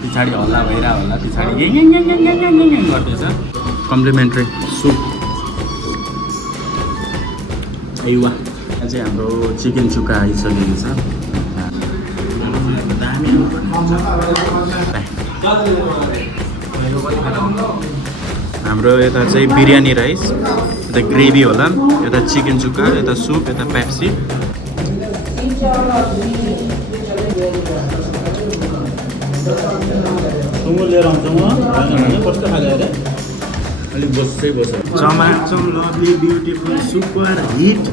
पछाडि हल्ला भइरह होला पछाडि गर्दैछ कम्प्लिमेन्ट्री सुप एवा यहाँ चाहिँ हाम्रो चिकन चुक्का आइसकेको छ दामी हाम्रो यता चाहिँ बिरयानी राइस यता ग्रेभी होला यता चिकन चुक्का यता सुप यता पेप्सी सुँगुर लिएर आउँछौँ कस्तो खाले अरे अलिक बस्छै बस्छ चमाचम लभली ब्युटिफुल सुपर हिट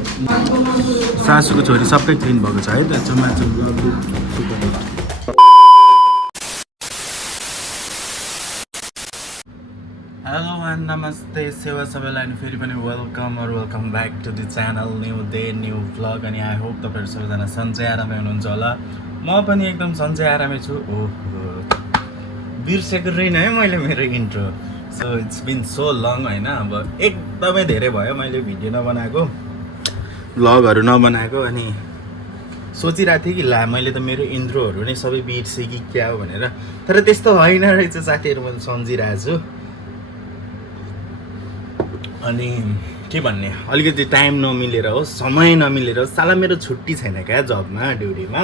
सासूको छोरी सबै क्लिन भएको छ है त चमाचम lovely super hit hello and नमस्ते सेवा सबैलाई अनि फेरि पनि welcome back to the channel new day new vlog अनि आई होप तपाईँहरू सबैजना सन्चै आरामै हुनुहुन्छ होला म पनि एकदम सन्चै आरामै छु ओहो बिर्सेको रहेन है मैले मेरो intro so it's been so long होइन अब एकदमै धेरै भयो मैले भिडियो नबनाएको भ्लगहरू नबनाएको अनि सोचिरहेको थिएँ कि ला मैले त मेरो इन्ट्रोहरू नै सबै बिर्सेँ कि क्या हो भनेर तर त्यस्तो होइन रहेछ साथीहरू मैले सम्झिरहेको छु अनि के भन्ने अलिकति टाइम नमिलेर होस् समय नमिलेर होस् साला मेरो छुट्टी छैन क्या जबमा ड्युटीमा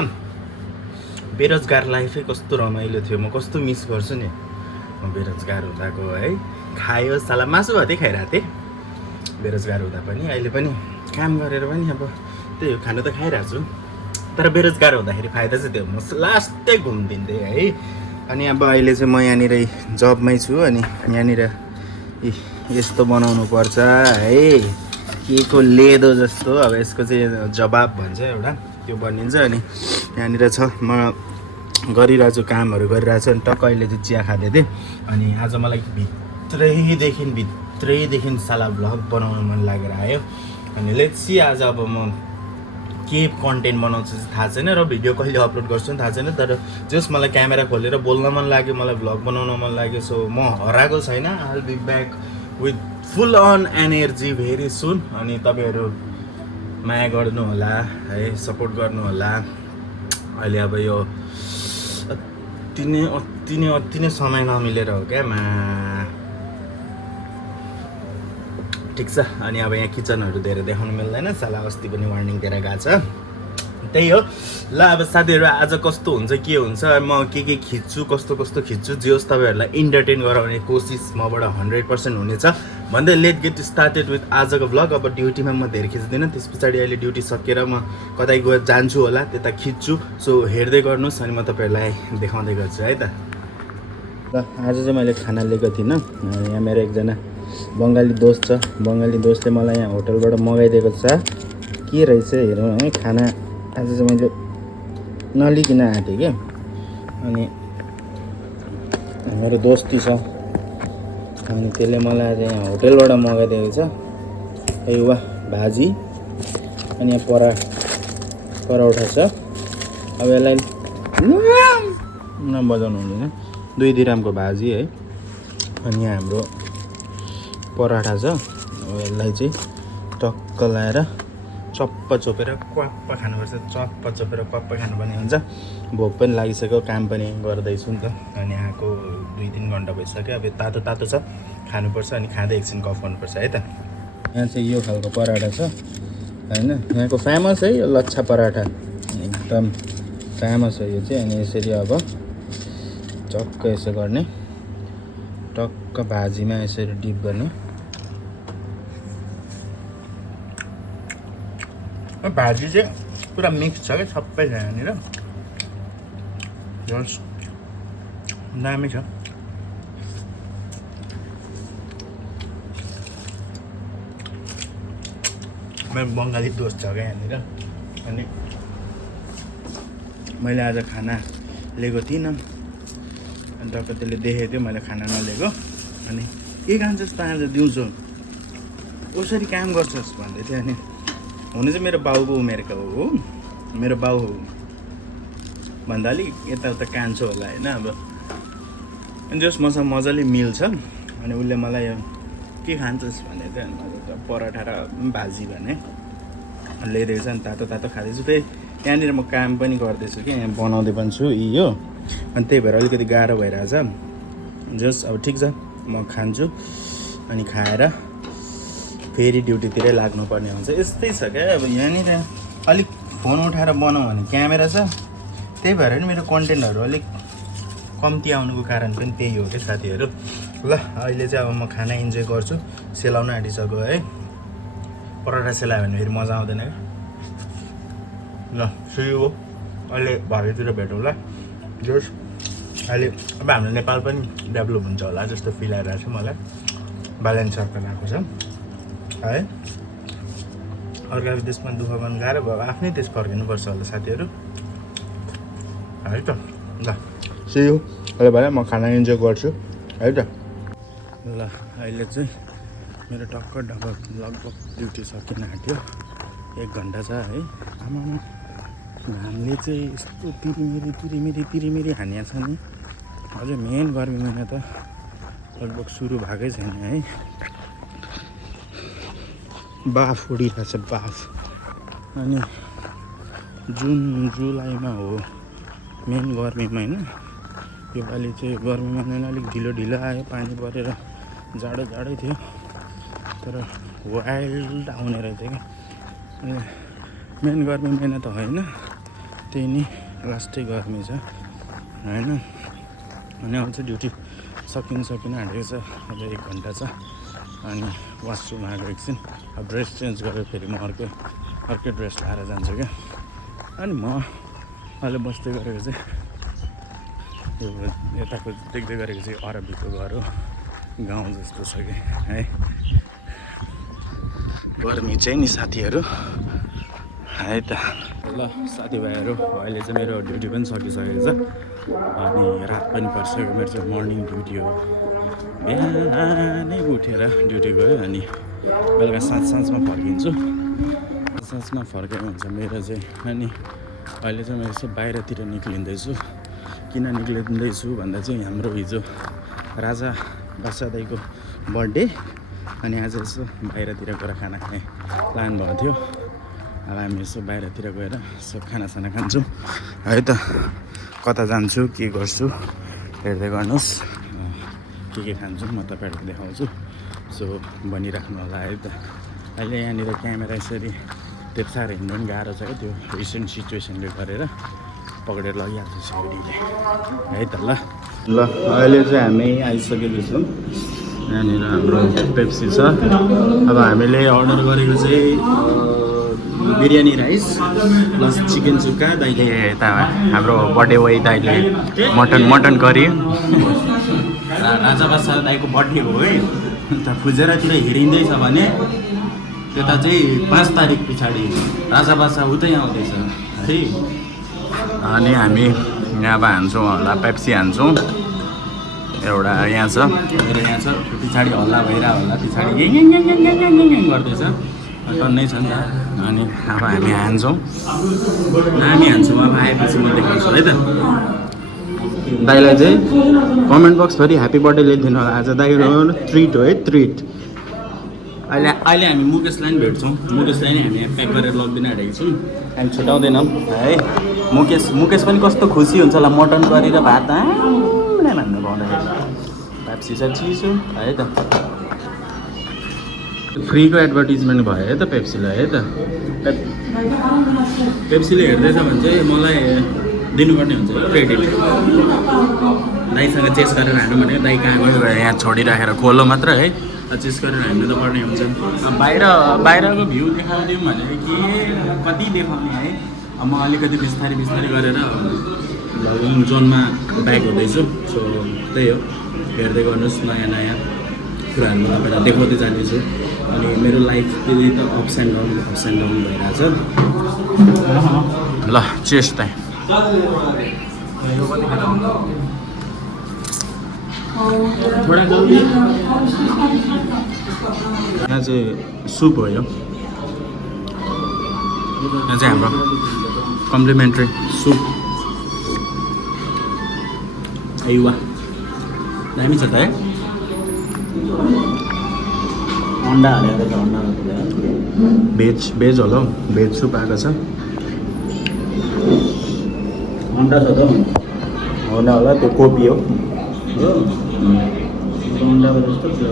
बेरोजगार लाइफै कस्तो रमाइलो थियो म कस्तो मिस गर्छु नि म बेरोजगार हुँदाको है खायो साला मासु भातै खाइरहेको थिएँ बेरोजगार हुँदा पनि अहिले पनि काम गरेर पनि अब त्यही हो खानु त खाइरहेको छु तर बेरोजगार हुँदाखेरि फाइदा चाहिँ त्यो म लास्टै घुमिदिन्थेँ है अनि अब अहिले चाहिँ म यहाँनिर जबमै छु अनि यहाँनिर यस्तो बनाउनु पर्छ है के को लेदो जस्तो अब यसको चाहिँ जवाब भन्छ एउटा त्यो बनिन्छ अनि यहाँनिर छ म गरिरहेको छु कामहरू गरिरहेको छु अनि टक्क अहिले चाहिँ चिया खाँदै थिएँ अनि आज मलाई भित्रैदेखि साला भ्लग बनाउनु मन लागेर आयो अनि लेट्स सी आज अब म के कन्टेन्ट बनाउँछु चाहिँ थाहा छैन र भिडियो कहिले अपलोड गर्छु पनि थाहा छैन तर जस मलाई क्यामेरा खोलेर बोल्न मन लाग्यो मलाई भ्लग बनाउन मन लाग्यो सो म हराएको छैन I will be back with full on energy very soon अनि तपाईँहरू माया गर्नु होला है सपोर्ट गर्नु होला अहिले अब यो अति नै समय नमिलेर हो क्या ठिक छ अनि अब यहाँ किचनहरू धेरै देखाउनु मिल्दैन साला अस्ति पनि वार्निङ दिएर गएको छ त्यही हो ल अब साथीहरू आज कस्तो हुन्छ के हुन्छ म के खिच्छु कस्तो खिच्छु जे होस् तपाईँहरूलाई इन्टरटेन गराउने कोसिस मबाट 100% हुनेछ भन्दै लेट गेट स्टार्टेड विथ आजको भ्लग अब ड्युटीमा म धेरै खिच्दिनँ त्यस पछाडि अहिले ड्युटी सकेर म कतै जान्छु होला त्यता खिच्छु सो हेर्दै गर्नुहोस् अनि म तपाईँहरूलाई देखाउँदै गर्छु है त ल आज चाहिँ मैले खाना लिएको थिइनँ यहाँ मेरो एकजना बङ्गाली दोस्त छ बङ्गाली दोस्तले मलाई यहाँ होटलबाट मगाइदिएको छ के रहेछ हेरौँ है खाना आज चाहिँ मैले नलिकन आँटेँ क्या अनि मेरो दोस्ती छ अनि त्यसले मलाई आज यहाँ होटलबाट मगाइदिएको छ वाह भाजी अनि यहाँ परौठा छ अब यसलाई नबजाउनु हुँदैन 2 दिरामको भाजी है अनि यहाँ हाम्रो पराठा छ यसलाई चाहिँ टक्क लाएर चप्प चोपेर क्वाप्प खानुपर्छ चप्प चोपेर क्वाप्प खानुपर्ने हुन्छ भोक पनि लागिसक्यो काम पनि गर्दैछु नि त अनि आएको 2-3 घन्टा भइसक्यो अब तातो छ खानुपर्छ अनि खाँदै एकछिन गफ गर्नुपर्छ है त यहाँ चाहिँ यो खालको पराठा छ होइन यहाँको फेमस है यो लच्छा पराठा एकदम फेमस हो यो चाहिँ अनि यसरी अब चक्क यसो गर्ने टक्क भाजीमा यसरी डिप गर्ने भाजी चाहिँ पुरा मिक्स छ क्या सबै छ यहाँनिर जस दामी छ मेरो बङ्गाली दोस्त छ क्या यहाँनिर अनि मैले आज खाना लिएको थिइनँ अनि टक्क त्यसले देखेको थियो मैले खाना नलिएको अनि के खान्छस् त आज दिउँसो कसरी काम गर्छस् भन्दै थियो अनि हुनु चाहिँ मेरो बाउको उमेरको हो मेरो बाउ हो भन्दा अलिक यताउता कान्छो होला होइन अब अनि जस मसँग मजाले मिल्छ अनि उसले मलाई के खान्छस् भने चाहिँ पराठा र भाजी भने ल्याइदिएको छ अनि तातो खाँदैछु फेरि यहाँनिर म काम पनि गर्दैछु कि यहाँ बनाउँदै पनि छु यो अनि त्यही भएर अलिकति गाह्रो भइरहेछ जस अब ठिक छ म खान्छु अनि खाएर फेरि ड्युटीतिरै लाग्नुपर्ने हुन्छ यस्तै छ क्या अब यहाँनिर अलिक फोन उठाएर बनाऊ भने क्यामेरा छ त्यही भएर नि मेरो कन्टेन्टहरू अलिक कम्ती आउनुको कारण पनि त्यही हो क्या साथीहरू ल अहिले चाहिँ अब म खाना इन्जोय गर्छु सेलाउन आँटिसक्यो है पराठा सेलायो भने फेरि मजा आउँदैन क्या ल सुरु हो अहिले भरेतिर भेटौँ ल जस अहिले अब हाम्रो नेपाल पनि डेभलप हुन्छ होला जस्तो फिल आइरहेको छ मलाई ब्यालेन्स सरकार आएको छ है अर्काको देशमा दुःख गर्नु गाह्रो भयो आफ्नै देश फर्किनुपर्छ होला साथीहरू है त ल सियु अहिले भएर म खाना इन्जोय गर्छु है त ल अहिले चाहिँ मेरो टक्क लगभग ड्युटी सकिन आँट्यो 1 घन्टा छ है आमामा घामले चाहिँ यस्तो तिरिमिरी हानिया छ नि अझै मेन गर्मी महिना त लगभग सुरु भएकै छैन है बाफ उडिरहेछ बाफ अनि जुन जुलाईमा हो मेन गर्मीमा होइन योपालि चाहिँ गर्मी महिना अलिक ढिलो आयो पानी परेर जाडै थियो तर वाइल्ड आउने रहेछ क्या अनि मेन गर्मी महिना त होइन त्यही नै लास्टै गर्मी छ होइन अनि अब चाहिँ ड्युटी सकिन आँटेको छ अब 1 घन्टा छ अनि वासरुम आएको एकछिन अब ड्रेस चेन्ज गरेर फेरि म अर्कै ड्रेस लाएर जान्छु क्या अनि म अहिले बस्दै गरेको चाहिँ यो यताको देख्दै गरेको चाहिँ अरबीको घर हो गाउँ जस्तो छ कि है गर्मी चाहिँ नि साथीहरू है त ल साथीभाइहरू अहिले चाहिँ मेरो ड्युटी पनि सकिसकेको छ अनि रात पनि परिसक्यो मेरो चाहिँ मर्निङ ड्युटी हो बिहानै उठेर ड्युटी गयो अनि बेलुका साँझमा फर्किन्छु साँझमा फर्केको हुन्छ मेरो चाहिँ अनि अहिले चाहिँ मेरो चाहिँ बाहिरतिर निक्लिँदैछु किन निक्लिँदैछु भन्दा चाहिँ हाम्रो हिजो राजा बादशाह दाइको बर्थडे अनि आज यसो बाहिरतिर गएर खाना खाने प्लान भएको थियो अब हामी यसो बाहिरतिर गएर यसो खानासाना खान्छौँ है त कता जान्छु के गर्छु हेर्दै गर्नुहोस् के खान्छु म तपाईँहरूको देखाउँछु सो बनिराख्नु होला है त अहिले यहाँनिर क्यामेरा यसरी देखाएर हिँड्नु पनि गाह्रो छ क्या त्यो रिसेन्ट सिचुएसनले गरेर पक्रेर लगिहाल्छ सिक्युरिटीले है त ल अहिले चाहिँ हामी आइसकेको छौँ यहाँनिर हाम्रो पेप्सी छ अब हामीले अर्डर गरेको चाहिँ बिरयानी राइस प्लस चिकन सुक्का दाइले यता हाम्रो बर्थडे वाइ दाइले मटन करी राजा बादशाह दाइको बर्थडे हो है अन्त फुजेरातिर हेरिँदैछ भने त्यता चाहिँ 5 तारिक पछाडि राजा बादशाह उतै आउँदैछ है अनि हामी यहाँ अब हान्छौँ होला पेप्सी हान्छौँ एउटा यहाँ छ मेरो यहाँ छ पछाडि हल्ला भइरहेको होला पछाडि गर्दैछ टन्नै छ नि त अनि अब हामी हान्छौँ अब आएपछि म देखाउँछु है त दाइलाई चाहिँ कमेन्ट बक्सभरि ह्याप्पी बर्थडे लेखिदिनु होला आज दाइको ट्रिट हो है ट्रिट अहिले हामी मुकेशलाई पनि भेट्छौँ मुकेशलाई नै हामी प्याक गरेर लगिदिन आँटेको छौँ हामी छुट्याउँदैनौँ है मुकेश पनि कस्तो खुसी हुन्छ होला मटन करी र भात भन्नु पाउँदाखेरि पेप्सी छ चिसो है त फ्रीको एडभर्टिजमेन्ट भयो है त पेप्सीलाई है त पेप्सीले हेर्दैछ भने चाहिँ मलाई दिनुपर्ने हुन्छ क्रेडिट दाइसँग चेस गरेर हान्नु भनेको दाइ कहाँ गयो यहाँ छोडिराखेर खोलो मात्र है चेस गरेर हान्नु त पर्ने हुन्छ बाहिरको भ्यू देखाउँदिउँ भनेको के कति देखाउने है म अलिकति बिस्तारै गरेर लङ जोनमा ब्याक हुँदैछु सो त्यही हो हेर्दै गर्नुहोस् नयाँ कुराहरू म तपाईँलाई देखाउँदै जानेछु अनि मेरो लाइफ त्यही त अप्स एन्ड डाउन भइरहेछ ल चेस त थोडा जल्दी यहाँ चाहिँ सुप हो यो यहाँ चाहिँ हाम्रो कम्प्लिमेन्ट्री सुप आइवा दामी छ त है अन्डा हालेर त अन्डा भेज होला हौ भेज सुप आएको छ अन्डा छ त हुन होला त्यो कोपी हो हो अन्डाको जस्तो त्यो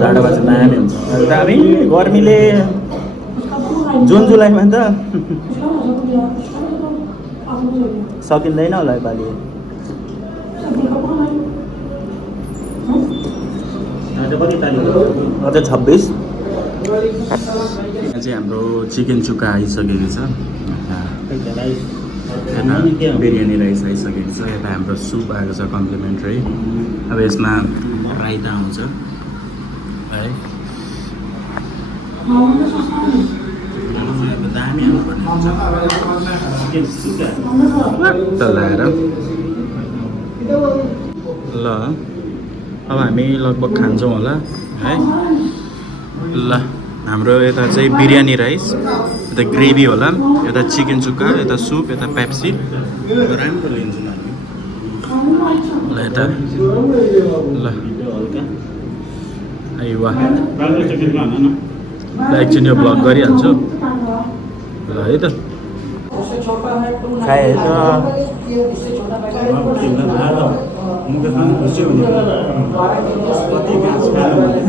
जाडोमा चाहिँ दामी हुन्छ दामी गर्मीले जुन जुलाईमा त सकिँदैन होला योपालि आज कति तारिक हो अझ 26 यहाँ चाहिँ हाम्रो चिकन चुक्का आइसकेको छ यता बिरयानी राइस आइसकेको छ यता हाम्रो सुप आएको छ कम्प्लिमेन्ट्री अब यसमा राइता आउँछ है अब दामी हाल्नुपर्ने हुन्छ चिकन सुक्खा लगाएर ल अब हामी लगभग खान्छौँ होला है ल हाम्रो यता चाहिँ बिरयानी राइस यता ग्रेभी होला यता चिकन चुक्का यता सुप यता पेप्सी राम्रो लिन्छौँ हामी ल यता ल हल्का आइवा राम्रो चिकन खाना न ल एकछिन यो ब्लग गरिहाल्छु ल है त खाएछ मुखे खानु खुसी हुने कति घाँस खानु भने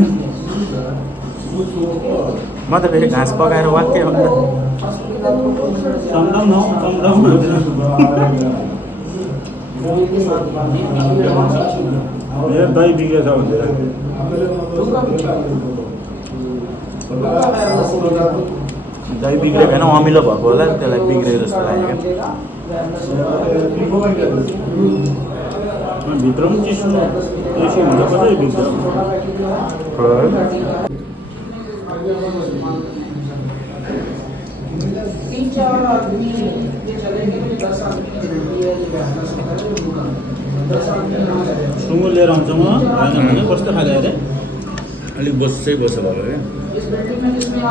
म त फेरि घाँस पकाएर वाक्कै हो नि त कमदम मेरो दही बिग्रेछ भनेर दही बिग्रेको होइन अमिलो भएको होला त्यसलाई बिग्रेको जस्तो लाग्यो भित्र पनि चिसो यसो हुन्छ कसरी भित्र सुँगुर लिएर आउँछ म होइन भने कस्तो खाले अरे अलिक बस्छै बस्छ भयो क्या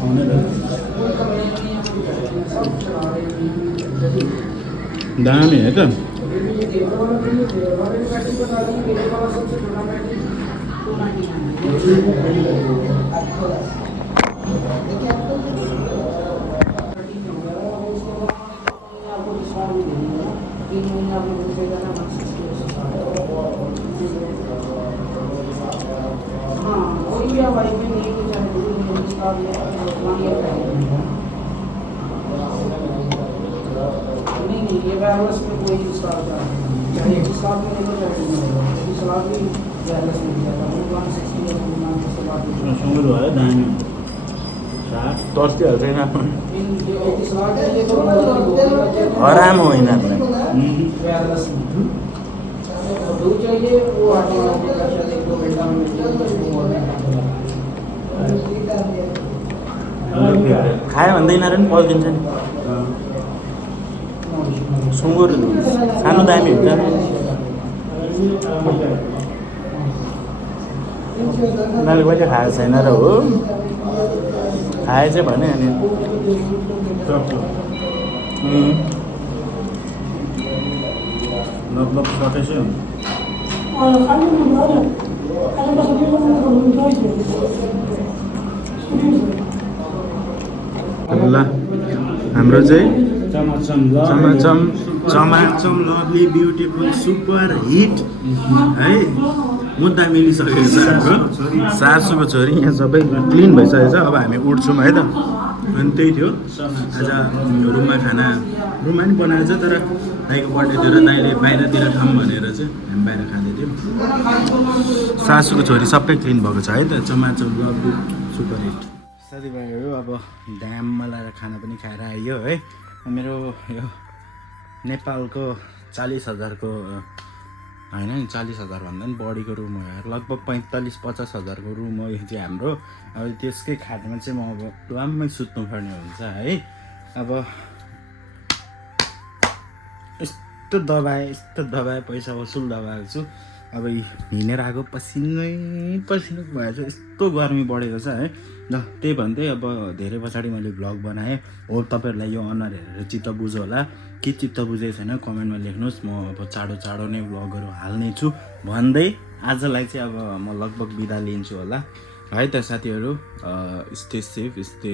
आउने दामी है त ये वायरलेस में कोई इंस्टॉल कर यानी इंस्टॉल में नहीं करेंगे इंस्टॉल भी वायरलेस में किया था 160 से बात सुँगुर भयो दामी साग तर्सिहाल्छ इन इंस्टॉल के लिए तो आराम हो यिनीहरूलाई वायरलेस में दूध चाहिए वो ऑटोमेटिक शायद 1-2 घंटा में मिल जाएगा खायो भन्दा यिनीहरू पनि पल्किन्छ नि सुँगुर सानो दामी हुन्छ उनीहरूले कहिले खाएको छैन र हो खाए चाहिँ भने अनि लगभग सकेछ ल हाम्रो चाहिँ चमाचम चमाचम लभली ब्युटिफुल सुपर हिट है मुद्दा मिलिसकेको छ हाम्रो सासूको छोरी यहाँ सबै क्लिन भइसकेको छ अब हामी उठ्छौँ है त अनि त्यही थियो आज रुममा खाना रुममा पनि बनाएको छ तर दाइको बर्थडे थियो र दाइले बाहिरतिर खाऊँ भनेर चाहिँ हामी बाहिर खाँदै थियौँ सासूको छोरी सबै क्लिन भएको छ है त चमाचम लभली सुपर हिट साथीभाइहरू अब ड्याममा लगाएर खाना पनि खाएर आइयो है मेरो यो नेपालको 40,000को होइन 40,000 भन्दा पनि बढीको रुम हो यार लगभग 45-50 हजारको रुम हो यो चाहिँ हाम्रो अब त्यसकै खाटमा चाहिँ म अब टुवाम्मै सुत्नुपर्ने हुन्छ है अब यस्तो दबाए पैसा वसुल दबाएको छु अब हिँडेर आएको पसिनै पसिनो भएको छ यस्तो गर्मी बढेको छ है ल त्यही भन्दै अब धेरै पछाडि मैले भ्लग बनाएँ हो तपाईँहरूलाई यो अनुहार हेरेर चित्त बुझ्यो होला कि चित्त बुझेको छैन कमेन्टमा लेख्नुहोस् म अब चाँडो नै भ्लगहरू हाल्ने छु भन्दै आजलाई चाहिँ अब म लगभग बिदा लिन्छु होला है त साथीहरू। Stay safe, stay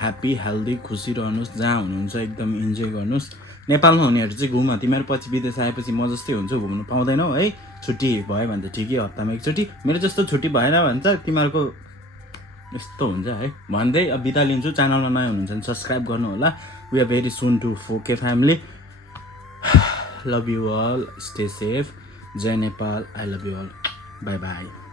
happy, healthy, खुसी रहनुहोस्, जहाँ हुनुहुन्छ एकदम इन्जोय गर्नुहोस्। नेपालमा हुनेहरू चाहिँ घुम, तिमीहरू पछि विदेश आएपछि म जस्तै हुन्छ घुम्नु पाउँदैनौ है। छुट्टी भयो भने त ठिकै, हप्तामा एकचोटि। मेरो जस्तो छुट्टी भएन भने त तिमीहरूको यस्तो हुन्छ है भन्दै अब बिदा लिन्छु। च्यानलमा नयाँ हुनुहुन्छ भने सब्सक्राइब गर्नु होला। We are very soon to 4K family. Love you all, stay safe, जय Nepal, I love you all, bye by.